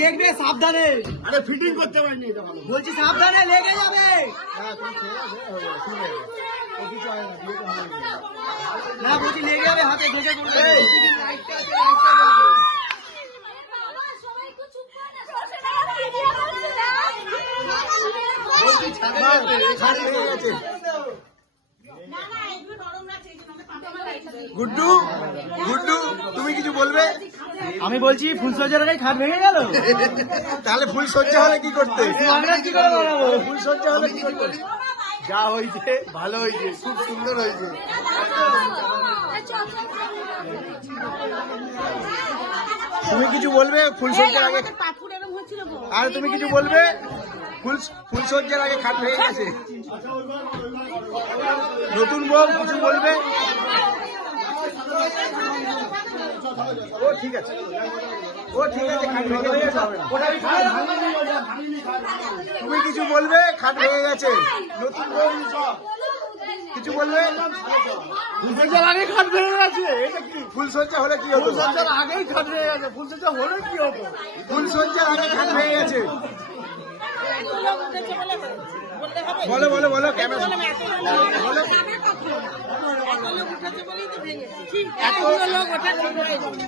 দেখবে সাবধানে। আরে ফিটিং করতে পারিনি বলছি সাবধানে লেগে যাবে। না বলছি লেগে যাবে হাতে দেখে করবে। গুড্ডু গুড্ডু তুমি কিছু বলবে? আমি বলছি ফুল সজ্জার আগে খাট ভেঙে গেল। তাহলে ফুল সজ্জা হলে কি করতে? আমরা কি করে বানাবো? ফুল সজ্জা হলে কি করতে? যা হয়েছে ভালো হয়েছে, খুব সুন্দর হয়েছে। তুমি কিছু বলবে ফুল সজ্জার আগে? আর তুমি কিছু বলবে? ফুল সজ্জার আগে খাট ভেঙে গেছে। নতুন বউ কিছু বলবে? ও ঠিক আছে, ও ঠিক আছে, খাট ভেঙে গেছে। তুমি কিছু বলবে? খাট ভেঙে গেছে। নতুন বউ কিছু বলবে? ফুল সজ্জার আগে খাট ভেঙে গেছে। ফুল সজ্জা হলে কি হতো? ফুল সজ্জার আগেই খাট ভেঙে গেছে। ফুল সজ্জা হলে কি হতো? ফুল সজ্জার আগে খাট ভেঙে গেছে। বলো বলো বলো, কেন বলো?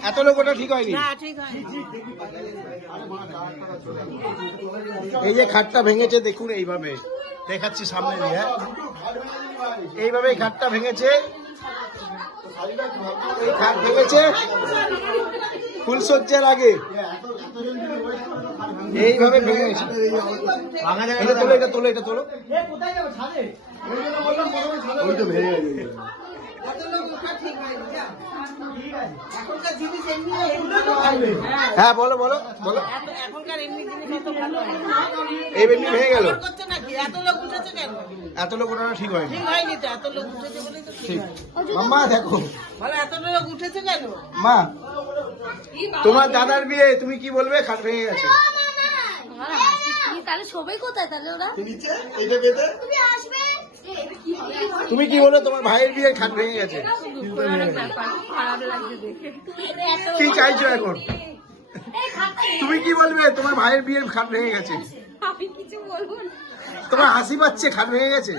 এত লোক ওটা ঠিক হয়নি। এই যে খাটটা ভেঙেছে দেখুন, এইভাবে দেখাচ্ছি সামনে দিয়ে। এইভাবে খাটটা ভেঙেছে, এই খাট ভেঙেছে ফুলসজ্জার আগে, এইভাবে ভেঙেছে। এটা তোলো, এটা তোলো, এটা তোলো। ওই তো ভেঙে গেছে। হ্যাঁ বলো বলো বলো। এই এমনি ভেঙে গেল। এত লোক ওঠানো ঠিক হয়নি। ঠিক মাম্মা দেখো, মা তোমার দাদার বিয়ে, তুমি কি বলবে? খাট ভেঙে গেছে। তাহলে সবাই কোথায়? তাহলে ওরা তুমি কি বলো? তোমার ভাইয়ের বিয়ে খাট ভেঙে গেছে, কি চাইছো এখন? তুমি কি বলবে? তোমার ভাইয়ের বিয়ের খাট ভেঙে গেছে। আমি কিছু বলবো না। তোমার হাসি পাচ্ছে, খাট ভেঙে গেছে,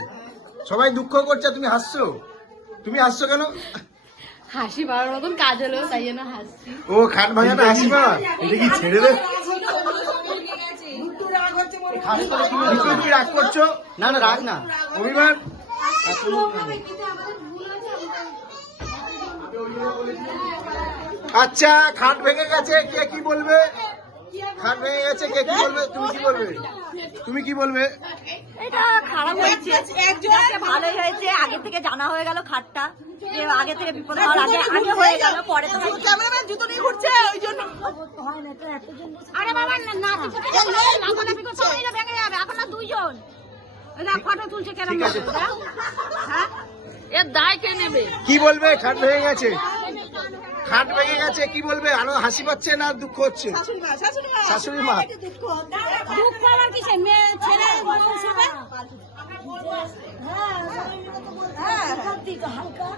সবাই দুঃখ করছে, তুমি হাসছো। তুমি হাসছো কেন? হাসি পাওয়ার মতন কাজ হলো তাই জন্য হাসছি। ও খাট ভাঙাটা হাসি পাওয়া, এটা কি ছেড়ে দে? তুমি রাগ করছো? না না রাগ না, অভিমান। আচ্ছা খাট ভেঙে গেছে, কে কি বলবে? খাট ভেঙে গেছে, কে কি বলবে? তুমি কি বলবে? তুমি কি বলবে? এটা খারাপ হয়েছে, ভালোই হয়েছে। আগে থেকে জানা হয়ে গেল খাটটা, যে আগে থেকে বিপদ হওয়ার আগে আগে হয়ে গেল। পরে তো ক্যামেরাম্যান জুতো নিয়ে ঘুরছে, ওই জন্য। আরে বাবা না ভেঙে যাবে, এখন না দুইজন ফটো তুলছে কেন? হ্যাঁ এর দায় কে নেবে? কি বলবে? খাট ভেঙে গেছে, খাট ভেঙে গেছে, কি বলবে? আরো হাসি পাচ্ছে না দুঃখ হচ্ছে? শাশুড়ি মা দুঃখ আমার কিসে? মেয়ে ছেলে হালকা